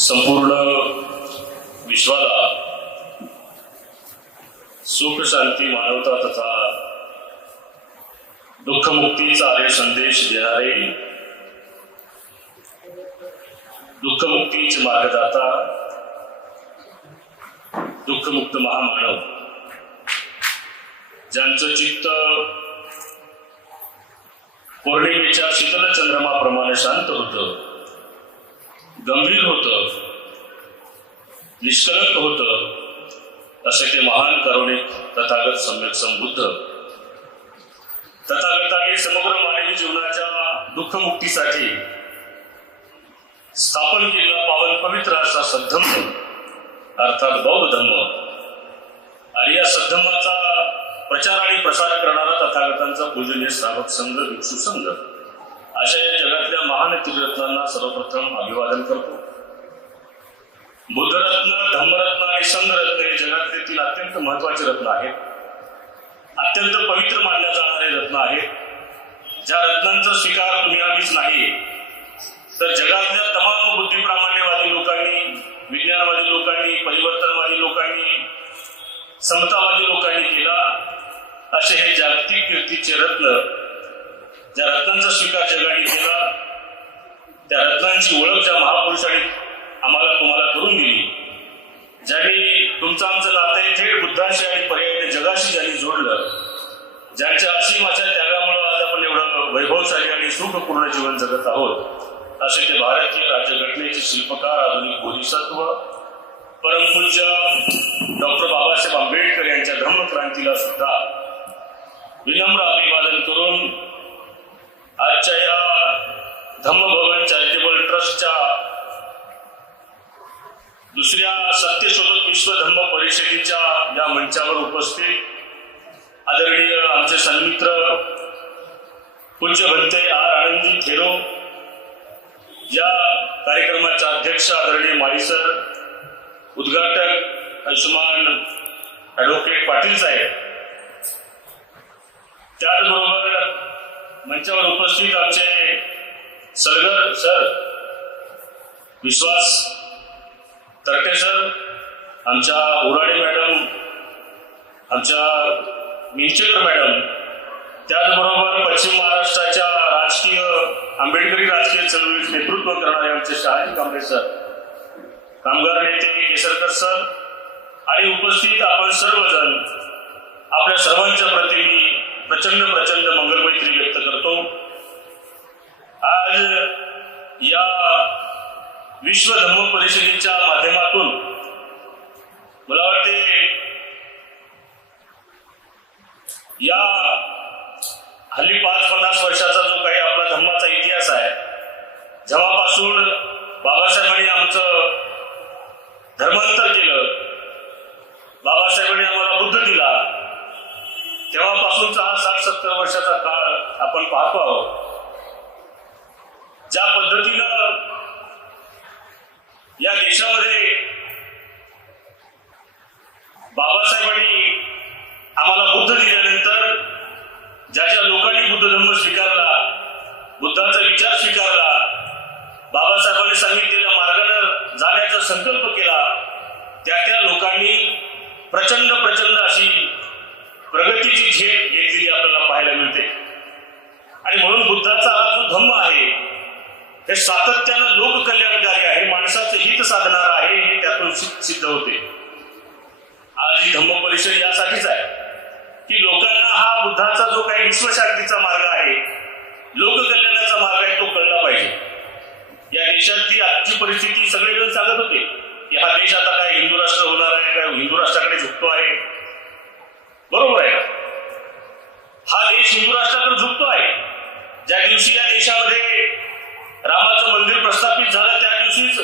संपूर्ण विश्वाला सुख शांती मानवता तथा दुःखमुक्तीचा आर्य संदेश देणारे दुःखमुक्तीचे मार्गदाता दुःखमुक्त महामानव ज्यांचं चित्त पौर्णिमेच्या शीतल चंद्रमाप्रमाणे शांत होतं. गंभीर होतं निष्कलंक होतं असे ते महान करुणे तथागत सम्यक संबुद्ध तथागताने समग्र मानवी जीवनाच्या दुःखमुक्तीसाठी स्थापन केलेला पावन पवित्र असा सद्धम्म अर्थात बौद्ध धम्म आणि या सद्धम्माचा प्रचार आणि प्रसार करणारा तथागतांचा पूजनीय श्रावक संघ भिक्षू संघ अशा या जगातल्या महान तीर्थरत्नांना सर्वप्रथम अभिवादन करतो. बुद्धरत्न धम्मरत्न आणि संघरत्न हे जगातील अत्यंत महत्त्वाचे रत्न आहेत. अत्यंत पवित्र मानल्या जाणारे रत्न आहेत. ज्या रत्नांचा स्वीकार तुम्ही नाही तर जगातल्या तमाम बुद्धिप्रामाण्यवादी लोकांनी विज्ञानवादी लोकांनी परिवर्तनवादी लोकांनी समतावादी लोकांनी केला असे हे जागतिक कीर्तीचे रत्न ज्या रत्नांचा स्वीकार जगाने केला त्या रत्नांची ओळख ज्या महापुरुषांनी आम्हाला तुम्हाला करून दिली. ज्यांनी तुमचं आमचं नातं थेट बुद्धांशी आणि पर्याय जगाशी ज्यांनी जोडलं ज्यांच्या असीमाच्या त्यागामुळे आज आपण एवढं वैभवशाली आणि सुखपूर्ण जीवन जगत आहोत असे ते भारतीय राज्यघटनेचे शिल्पकार आधुनिक बोधिसत्व परमपूज्य डॉक्टर बाबासाहेब आंबेडकर यांच्या धर्मक्रांतीला सुद्धा विनम्र अभिवादन करून आजच्या या धम्मभवन चॅरिटेबल ट्रस्टच्या दुसऱ्या सत्यशोधक विश्व धम्म परिषदेच्या या मंचावर उपस्थित आदरणीय आमचे सन्मित्र पूज्य भंते आर आनंदी थेरो या कार्यक्रमाच्या अध्यक्ष आदरणीय माळीसर उद्घाटक आयुष्मान ॲडव्होकेट पाटील साहेब. त्याचबरोबर मंचावर उपस्थित आमचे सलगर सर विश्वास. तरटे सर. आमच्या उराडे मॅडम आमच्या मिंचेकर मॅडम त्याचबरोबर पश्चिम महाराष्ट्राच्या राजकीय आंबेडकरी राजकीय चळवळीत नेतृत्व करणारे आमचे शहाजी कांबळे सर कामगार नेते केसरकर सर आणि उपस्थित आपण सर्वजण आपल्या सर्वांच्या प्रती मी प्रचंड प्रचंड मंगलमैत्री व्यक्त करतो. आज या विश्व धम्म परिषदेच्या माध्यमातून मला वाटते या हल्ली पाच पन्नास वर्षाचा जो काही आपला धम्माचा इतिहास आहे जेव्हापासून बाबासाहेबांनी आमचं धर्मांतर केलं बाबासाहेबांनी आम्हाला बुद्ध दिला तेव्हापासूनचा हा साठ सत्तर वर्षाचा काळ आपण पाहतो आहोत. ज्या पद्धतीनं या देशामध्ये बाबासाहेबांनी आम्हाला बुद्ध दिल्यानंतर ज्या ज्या लोकांनी बुद्ध धर्म स्वीकारला बुद्धाचा विचार स्वीकारला बाबासाहेबांनी सांगितलेल्या मार्गाने जाण्याचा संकल्प केला त्या त्या लोकांनी प्रचंड प्रचंड अशी प्रगतीची झेप घेतलेली आपल्याला पाहायला मिळते. आणि म्हणून बुद्धाचा हा जो धम्म आहे हे सातत्यानं लोककल्याणकारी आहे माणसाचं हित साधणार आहे हे त्यातून सिद्ध सिद्ध होते. आज ही धम्म परिषद यासाठीच आहे की लोकांना हा बुद्धाचा जो काही विश्वशांतीचा मार्ग आहे लोककल्याणाचा मार्ग आहे तो कळला पाहिजे. या देशातली आजची परिस्थिती सगळेजण सांगत होते की हा देश आता काय हिंदू राष्ट्र होणार आहे काय हिंदू राष्ट्राकडे झुकतो आहे? बरोबर आहे हा देश हिंदू राष्ट्राकडे झुकतो आहे. ज्या दिवशी या देशामध्ये रामाचं मंदिर प्रस्थापित झालं त्या दिवशीच.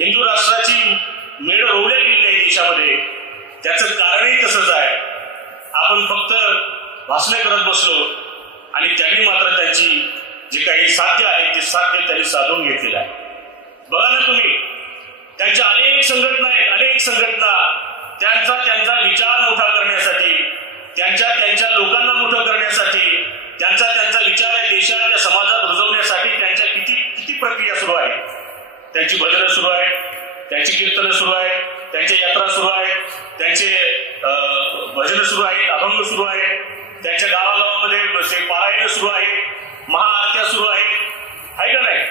हिंदू राष्ट्राची मेढ रोवल्या गेली नाही देशामध्ये. त्याचं कारणही तसंच आहे. आपण फक्त भाषणे करत बसलो आणि त्यांनी मात्र त्यांची जे काही साध्य आहे ते साध्य त्यांनी साधून घेतलेलं आहे. बघा ना तुम्ही त्यांच्या अनेक संघटना आहेत अनेक संघटना. त्यांचा त्यांचा विचार मोठा करण्यासाठी त्यांच्या त्यांच्या लोकांना मोठं करण्यासाठी त्यांचा त्यांचा विचार आहे देशात समाजात रुजवण्यासाठी त्यांच्या किती प्रक्रिया सुरू आहे. त्यांची भजनं सुरू आहे त्यांची कीर्तनं सुरू आहे त्यांच्या यात्रा सुरू आहे त्यांचे भजन सुरू आहेत अभंग सुरू आहे त्यांच्या गावागावामध्ये पारायण सुरू आहे महाआरत्या सुरू आहेत. आहे का नाही?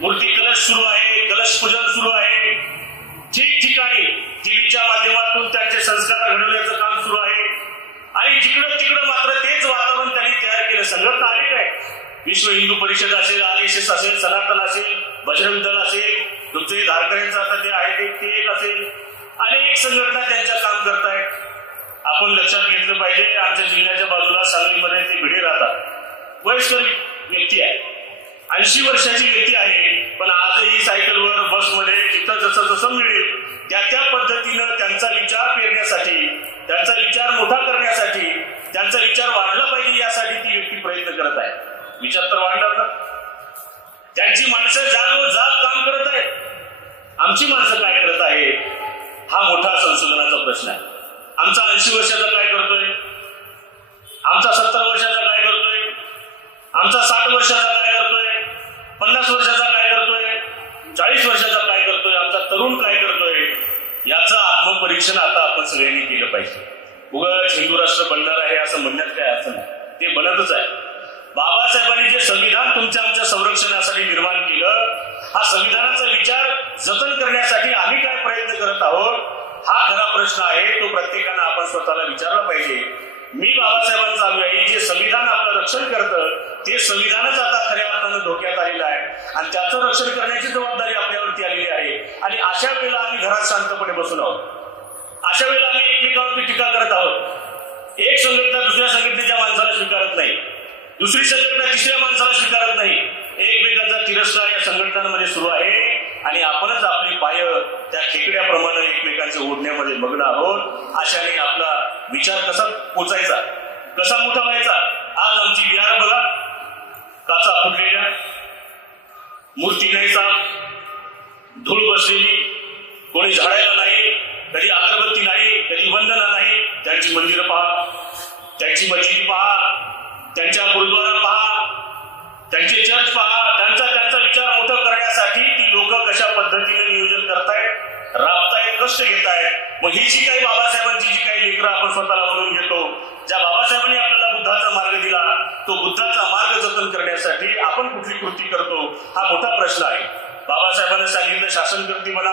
मूर्ती कलश सुरू आहे कलश पूजन सुरू आहे. ठिकठिकाणी टीव्हीच्या माध्यमातून त्यांचे संस्कार घडवण्याचं काम सुरू आहे. आणि जिकडं तिकडं मात्र तेच वातावरण त्यांनी तयार केलं. संघटना आली काय विश्व हिंदू परिषद असेल आर एस एस असेल सनातन असेल बजरंग दल असेल तुमचे धारकऱ्यांचं आता ते आहे ते- ते एक असेल. अनेक संघटना त्यांच्या काम करतायत. आपण लक्षात घेतलं पाहिजे आमच्या जिल्ह्याच्या बाजूला सांगलीमध्ये ते भिडे राहतात. वयस्कर व्यक्ती आहे. ऐंशी वर्षाची व्यक्ती आहे पण आजही सायकलवर बसमध्ये जिथं जसं जसं मिळेल त्या त्या पद्धतीनं त्यांचा विचार पेरण्यासाठी त्यांचा विचार मोठा करण्यासाठी त्यांचा विचार वाढला पाहिजे यासाठी ती व्यक्ती प्रयत्न करत आहे. विचार तर वाढणार ना. त्यांची माणसं जागोजाग काम करत आहेत आमची माणसं काय करत आहेत हा मोठा संशोधनाचा प्रश्न आहे. आमचा ऐंशी वर्षाचा काय करतोय? आमचा सत्तर वर्षाचा काय करतोय? आमचा साठ वर्षाचा काय करतोय? पन्नास वर्षाचा काय करतोय? चाळीस वर्षाचा काय करतोय? आमचा तरुण काय करतोय? याचं आत्मपरीक्षण आता आपण सगळ्यांनी केलं पाहिजे. उगाच हिंदू राष्ट्र बनणार आहे असं म्हणण्यात काय अर्थ नाही. ते बनतच आहे. बाबासाहेबांनी जे संविधान तुमच्या आमच्या संरक्षणासाठी निर्माण केलं हा संविधानाचा विचार जतन करण्यासाठी आम्ही काय प्रयत्न करत आहोत हा खरा प्रश्न आहे तो प्रत्येकानं आपण स्वतःला विचारला पाहिजे. मी बाबासाहेबांचा अनुयायी जे संविधान आपलं रक्षण करतं ते संविधानच आता खऱ्या अर्थानं धोक्यात आलेलं आहे. आणि त्याचं रक्षण करण्याची जबाबदारी आपल्यावरती आलेली आहे. आणि अशा वेळेला आम्ही घरात शांतपणे बसून आहोत. अशा वेळेला आम्ही एकमेकावरती टीका करत आहोत. एक संघटना दुसऱ्या संघटनेच्या माणसाला स्वीकारत नाही. दुसरी संघटना तिसऱ्या माणसाला स्वीकारत नाही. एकमेकांचा तिरस्कार या संघटनांमध्ये सुरू आहे आणि आपणच आपली पाय त्या खेकड्याप्रमाणे एकमेकांच्या ओढण्यामध्ये मग्न आहोत. अशाने आपला विचार कसा पोचायचा? कसा मोठा व्हायचा? आज आमची विहार बघा. काचा फुटलेल्या मूर्ती नाही साफ धूळ बसलेली. कोणी झाडायला नाही कधी अगरबत्ती नाही कधी वंदना नाही. त्यांची मंदिरं पहा. त्यांची मशिदी पहा. त्यांच्या गुरुद्वारा पहा त्यांचे चर्च पहा त्यांचा त्यांचा विचार मोठा करण्यासाठी ती लोक कशा पद्धतीने नियोजन करतायत राबतायत कष्ट घेतायत. मग ही जी काही बाबासाहेबांची जी काही लेकरं आपण स्वतःला म्हणून घेतो ज्या बाबासाहेबांनी आपल्याला बुद्धाचा मार्ग दिला तो बुद्धाचा मार्ग जतन करण्यासाठी आपण कुठली कृती करतो हा मोठा प्रश्न आहे. बाबासाहेबांनी सांगितलं शासन करते म्हणा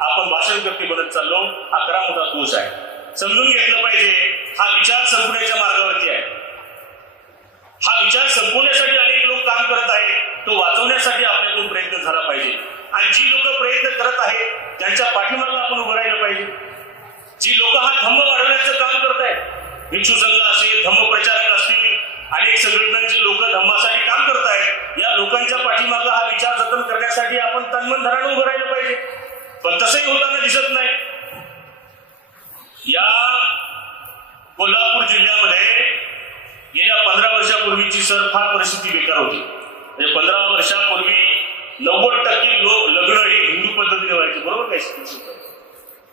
आपण भाषण करती बनत चाललो हा खरा मोठा दोष आहे. समजून घेतलं पाहिजे हा विचार संपण्याच्या मार्गावरती आहे. हा विचार संपवण्यासाठी अनेक लोक काम करत आहेत तो वाचवण्यासाठी आपल्याकडून प्रयत्न झाला पाहिजे. आणि जी लोक प्रयत्न करत आहेत त्यांच्या पाठीमागे आपण उभं राहिलं पाहिजे. जी लोक हा धम्म वाढवण्याचं काम करत आहेत भिक्षू संघ असेल धम्म प्रचारक असतील अनेक संघटनांचे लोक धम्मासाठी काम करत आहेत या लोकांच्या पाठीमागे हा विचार जतन करण्यासाठी आपण तन्मन धरानं उभं राहिलं पाहिजे. पण तसंही होताना दिसत नाही. या कोल्हापूर जिल्ह्यामध्ये गेल्या पंधरा वर्षापूर्वीची सर फार परिस्थिती बेकार होती. म्हणजे पंधरा वर्षापूर्वी नव्वद टक्के लोक लग्न हे हिंदू पद्धतीने व्हायचे बरोबर काय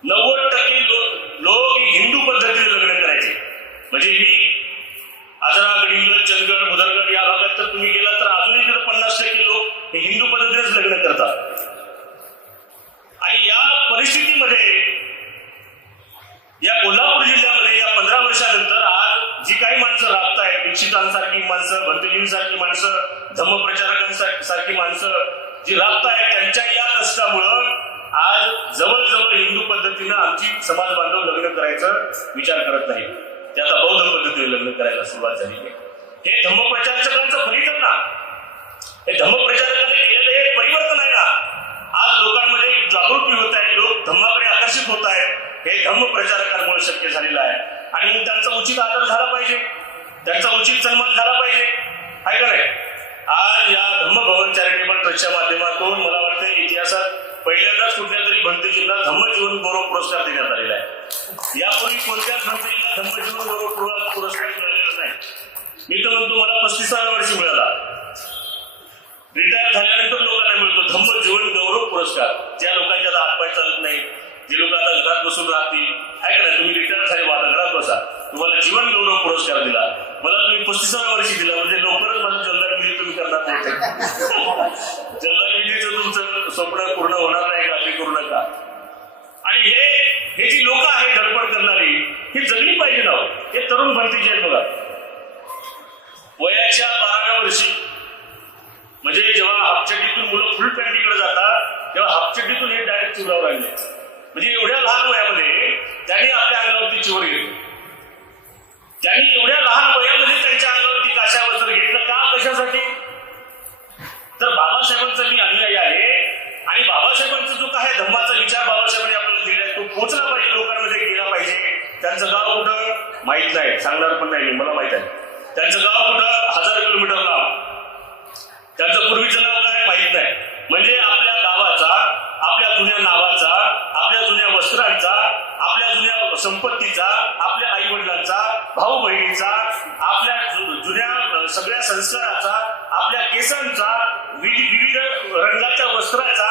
नव्वद टक्के लोक लोक हिंदू पद्धतीने लग्न करायचे. म्हणजे मी आजरा गडिंगल चंदगड मुदरगड या भागात तर तुम्ही गेला तर अजूनही तिकडे पन्नास टक्के लोक हे हिंदू पद्धतीनेच लग्न करतात. आणि या परिस्थितीमध्ये या कोल्हापूर जिल्ह्यामध्ये या पंधरा वर्षानंतर काही माणसं राबतायत दीक्षितांसारखी माणसं भंतजींसारखी माणसं धम्मप्रचारकांसारखी माणसं जी राबतायत त्यांच्या या कष्टामुळं आज जवळजवळ हिंदू पद्धतीनं आमची समाज बांधव लग्न करायचं विचार करत नाही ते आता बौद्ध पद्धतीने लग्न करायला सुरुवात झाली आहे. हे धम्मप्रचारकांचं फलितच ना. हे धम्मप्रचारकांनी केलेलं हे परिवर्तन आहे ना. आज लोकांमध्ये जागृती होत आहे लोक धम्माकडे आकर्षित होत आहेत. हे धम्म प्रचारकांमुळे शक्य झालेलं आहे. आणि त्यांचा उचित आदर झाला पाहिजे. त्यांचा उचित सन्मान झाला पाहिजे. आहे का नाही? आज या धम्मभवन चॅरिटेबल ट्रस्टच्या माध्यमातून मला वाटतं इतिहासात पहिल्यांदाच कुठल्या तरी भंतेजींना धम्मजीवन गौरव पुरस्कार देण्यात आलेला आहे. यापूर्वी कोणत्याच भंतेजींना धम्मजीवन गौरव पुरस्कार मिळालेला नाही. मी तर म्हणतो मला पस्तीसा फुल पॅन्टीकडे जातात तेव्हा हापचड्डीतून हे डायरेक्ट चिवरावर लागले. म्हणजे एवढ्या लहान वयामध्ये त्यांनी आपल्या अंगावरती चिवर घेतली. त्यांनी एवढ्या लहान वयामध्ये त्यांच्या अंगावरती काशा वस्त्र घेतलं. का? कशासाठी? तर बाबासाहेबांचा मी अनुयायी आहे. आणि बाबासाहेबांचा जो काय धम्माचा विचार बाबासाहेबांनी आपल्याला दिलाय तो पोचला पाहिजे लोकांमध्ये गेला पाहिजे. त्यांचं गाव कुठं? माहीत नाही. सांगणार पण नाही मला माहीत आहे. त्यांचं गाव कुठं? हजार किलोमीटर लांब त्यांचं पूर्वीचं नाव काय माहीत नाही म्हणजे आपल्या गावाचा आपल्या जुन्या नावाचा आपल्या जुन्या वस्त्रांचा आपल्या जुन्या संपत्तीचा आपल्या आई वडिलांचा भाऊ आपल्या जुन्या सगळ्या संस्काराचा आपल्या केसांचा विविध विविध रंगाच्या वस्त्राचा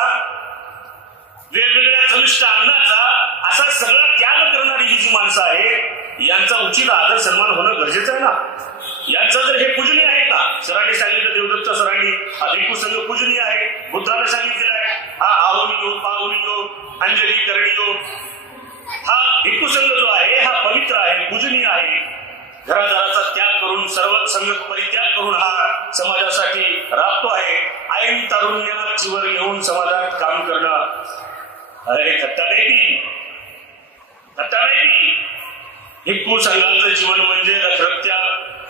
वेगवेगळ्या चविष्ट अन्नाचा असा सगळा त्याग करणारी ही जी माणसं आहे यांचा उचित आदर सन्मान होणं गरजेचं आहे ना? यांचं जर हे पूजनीय आहे का? सरांनी सांगितलं देवदत्त सरांनी हा भिक्खू संघ पूजनीय आहे बुद्धाने सांगितलेला आहे हा आहोनी योग पाहोनी योग अंजली करणी योग हा भिकू संघ जो आहे हा पवित्र आहे पूजनीय आहे. घरादाराचा त्याग करून सर्व संघ परित्याग करून हा समाजासाठी राबतो आहे. ऐन तारुण्याला चिवर घेऊन समाजात काम करणं. अरे थट्टा नाही ती. थट्टा नाही ती. भिक्खू संघाचं जीवन म्हणजे रखरखत्या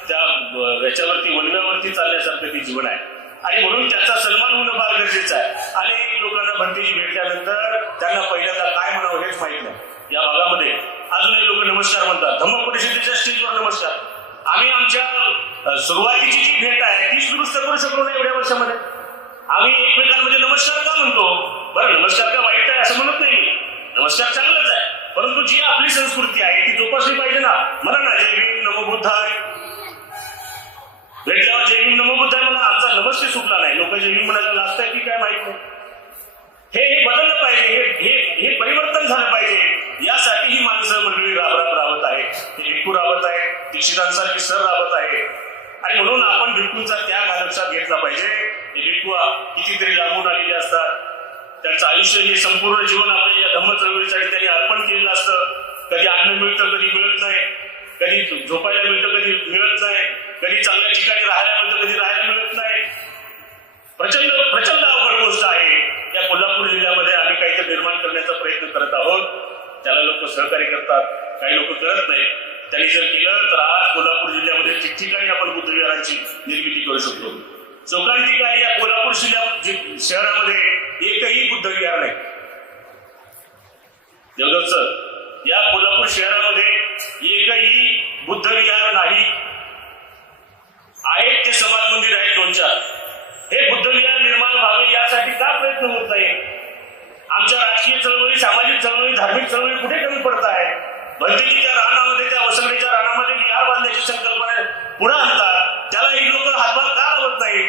त्या अं, याच्यावरती वनव्यावरती चालण्यासारखं ते जीवन आहे. आणि म्हणून त्याचा सन्मान होणं फार गरजेचं आहे. अनेक लोकांना भंतीजी भेटल्यानंतर त्यांना पहिल्यांदा काय म्हणावं हेच माहीत नाही. या भागामध्ये अजूनही लोक नमस्कार म्हणतात. धम्म परिषदेच्या स्टेजवर नमस्कार. आम्ही आमच्या सुरुवातीची जी भेट आहे तीच दुरुस्त करू शकलो नाही एवढ्या वर्षामध्ये. आम्ही एकमेकांमध्ये नमस्कार का म्हणतो? बरं नमस्कार का वाईट आहे असं म्हणत नाही नमस्कार चांगलंच आहे. परंतु जी आपली संस्कृती आहे ती जोपासली पाहिजे ना. मला ना जय भीम नमबुद्धाय भेटल्यावर जय भीम नमबुद्धाय म्हणा. आमचा नमस्ते सुटला नाही. लोक जय भीम म्हणायला लागताय की काय आहे दीक्षितांसारखी सर राबत आहे. आणि म्हणून आपण भिक्खूंचा त्याग हा लक्षात घेतला पाहिजे. हे भिक्खू कितीतरी लागून आलेले असतात. त्यांचं आयुष्य हे संपूर्ण जीवन आपल्या या धम्म चळवळीसाठी त्यांनी अर्पण केलेलं असतं. कधी अन्न मिळतं कधी मिळत नाही. कधी झोपायला मिळतं कधी मिळत नाही. कधी चांगल्या ठिकाणी राहायला मिळतं कधी राहायला मिळत नाही. प्रचंड प्रचंड अवघड गोष्ट आहे. या कोल्हापूर जिल्ह्यामध्ये आम्ही काहीतरी निर्माण करण्याचा प्रयत्न करत आहोत. त्याला लोक सहकार्य करतात काही लोक करत नाही त्यांनी जर केलं तर आज कोल्हापूर जिल्ह्यामध्ये ठिकठिकाणी आपण बुद्धविहारांची निर्मिती करू शकतो. चौकांती काय या कोल्हापूर जिल्ह्या शहरामध्ये एकही बुद्धविहार नाही. जगत सर या कोल्हापूर शहरामध्ये एकही बुद्धविहार नाही. आहेत ते समाज मंदिर आहेत दोन चार. हे बुद्धविहार निर्माण व्हावे यासाठी का प्रयत्न होत नाही आमच्या राजकीय चळवळी सामाजिक चळवळी धार्मिक चळवळी कुठे कमी पडत आहे भंतेजीच्या रानामध्ये त्या वसंतीच्या रानामध्ये विहार बांधण्याची संकल्पना पुढे आणतात त्याला ही लोक हातभार का लावत नाही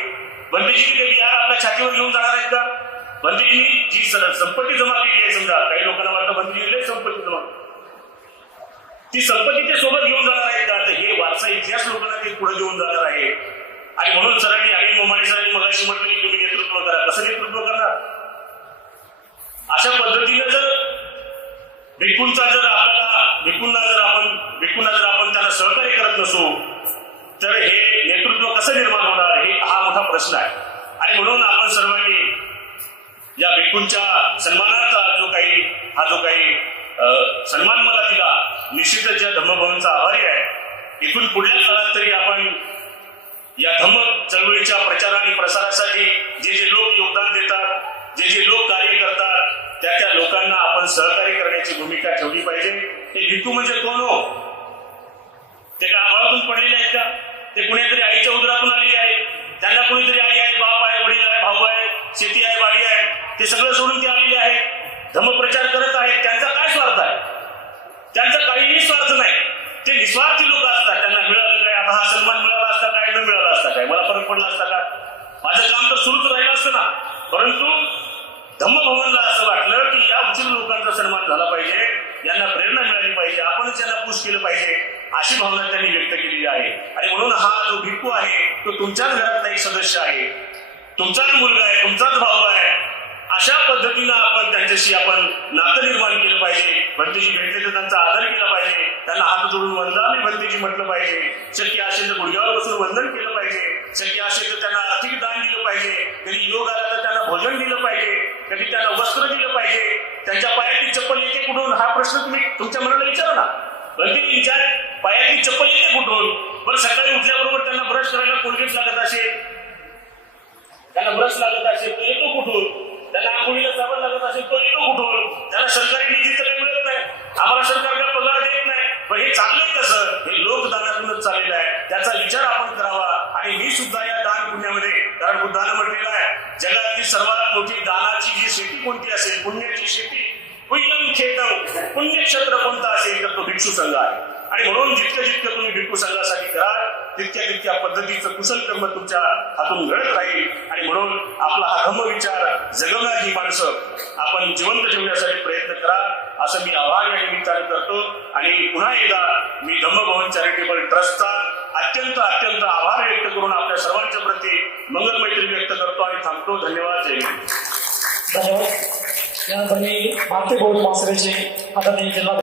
भंतेजी ते विहार आपल्या छातीवर घेऊन जाणार आहेत का? भंतेजींनी जी संपत्ती जमा केली आहे समजा काही लोकांना वाटतं भंतेजी संपत्ती जमा ती संपत्ती ते सोबत घेऊन जाणार आहेत का? तर हे वारसा इतिहास लोकांना ते पुढे घेऊन जाणार आहे. आणि म्हणून सरांनी अनिल मोमाडी सरांनी मगाशी म्हटलं की तुम्ही नेतृत्व करा. कसं नेतृत्व करणार? अशा पद्धतीने जर भिक्खूंचा जर आपल्याला भिक्खूंना जर आपण भिक्खूंना जर आपण त्याला सहकार्य करत नसू तर हे नेतृत्व कसं निर्माण होणार हे हा मोठा प्रश्न आहे. आणि म्हणून आपण सर्वांनी या भिक्खूंच्या सन्मानाचा जो काही हा जो काही सन्मान मला दिला निश्चितच या धम्मभवनचा आभारी आहे. इथून पुढल्या काळात तरी आपण या धम्म चळवळीच्या प्रचार आणि प्रसारासाठी जे जे लोक योगदान देतात जे जे लोक कार्य करतात त्या त्या लोकांना आपण सहकार्य करण्याची भूमिका ठेवली पाहिजे. हे भिक्खू म्हणजे कोण हो? ते का आभाळातून पडलेले आहेत का? ते कुणीतरी आईच्या उदरातून आलेले आहेत. त्यांना कुणीतरी आई आहे बाप आहे वडील आहे भाऊ आहे शेती आहे बाडी आहे. ते सगळं सोडून ते आलेले आहेत. धर्मप्रचार करत आहेत. त्यांचा काय स्वार्थ आहे? त्यांचा काहीही स्वार्थ नाही. ते निस्वार्थी लोक असतात. त्यांना मिळालं काय? आता हा सन्मान मिळाला असता काय? न मिळाला असता काय? मला फरक पडला असता का? माझं काम तर सुरूच राहिलं असतं ना. परंतु धम्मभवनला असं वाटलं की या उचित लोकांचा सन्मान झाला पाहिजे. यांना प्रेरणा मिळाली पाहिजे. आपणच यांना पुश केलं पाहिजे. अशी भावना त्यांनी व्यक्त केलेली आहे. आणि म्हणून हा जो भिक्खू आहे तो तुमच्याच घरातला एक सदस्य आहे. तुमचाच मुलगा आहे तुमचाच भाऊ आहे. अशा पद्धतीनं आपण त्यांच्याशी आपण नातं निर्माण केलं पाहिजे. भंतेजी भेटले तर त्यांचा आदर केला पाहिजे. त्यांना हात जोडून वंदना आणि भंतेजी म्हटलं पाहिजे. शक्य असेल तर गुडघ्यावर बसून वंदन केलं पाहिजे. शक्य असेल तर त्यांना आर्थिक दान दिलं पाहिजे. कधी योग आला तर त्यांना भोजन दिलं पाहिजे. कधी त्यांना वस्त्र दिलं पाहिजे. त्यांच्या पायातली चप्पल येते कुठून? हा प्रश्न तुम्ही तुमच्या मनाला विचारा ना. भंतेजींच्या पायातली चप्पल येते कुठून? बरं सकाळी उठल्याबरोबर त्यांना ब्रश करायला कोलगेट लागत असेल. त्यांना ब्रश लागत असेल तर येतो कुठून? त्याला आंघोळीला जावं लागत असेल तो येतो कुठून? त्याला सरकारी निधी तर मिळत नाही. आम्हाला सरकार काय पगार देत नाही. पण हे चाललंय कसं? हे लोकदानातूनच चाललेलं आहे. त्याचा विचार आपण करावा. आणि मी सुद्धा या दान पुण्यामध्ये कारण बुद्धानं म्हटलेलं आहे जगातली सर्वात मोठी दानाची जी शेती कोणती असेल? पुण्याची शेती. पुण्यम पुण्यक्षेत्र कोणतं असेल? तर तो भिक्षू संघ आहे. आणि म्हणून जितकं जितकं तुम्ही भिक्खू संघासाठी कराल तितक्या तितक्या पद्धतीचं कुशल कर्म तुमच्या हातून घडत राहील. आणि म्हणून आपला हा धम्म विचार जगवणार ही माणसं. आपण जिवंत ठेवण्यासाठी प्रयत्न करा. असं मी आव्हान या निमित्ताने करतो. आणि पुन्हा एकदा मी धम्मभवन चॅरिटेबल ट्रस्टचा अत्यंत अत्यंत आभार व्यक्त करून आपल्या सर्वांच्या प्रती मंगल मैत्री व्यक्त करतो आणि थांबतो. धन्यवाद. जय धन्यवाद. यानंतर मी भारतीय बौद्ध महासभेचे आदरणीय जिल्हा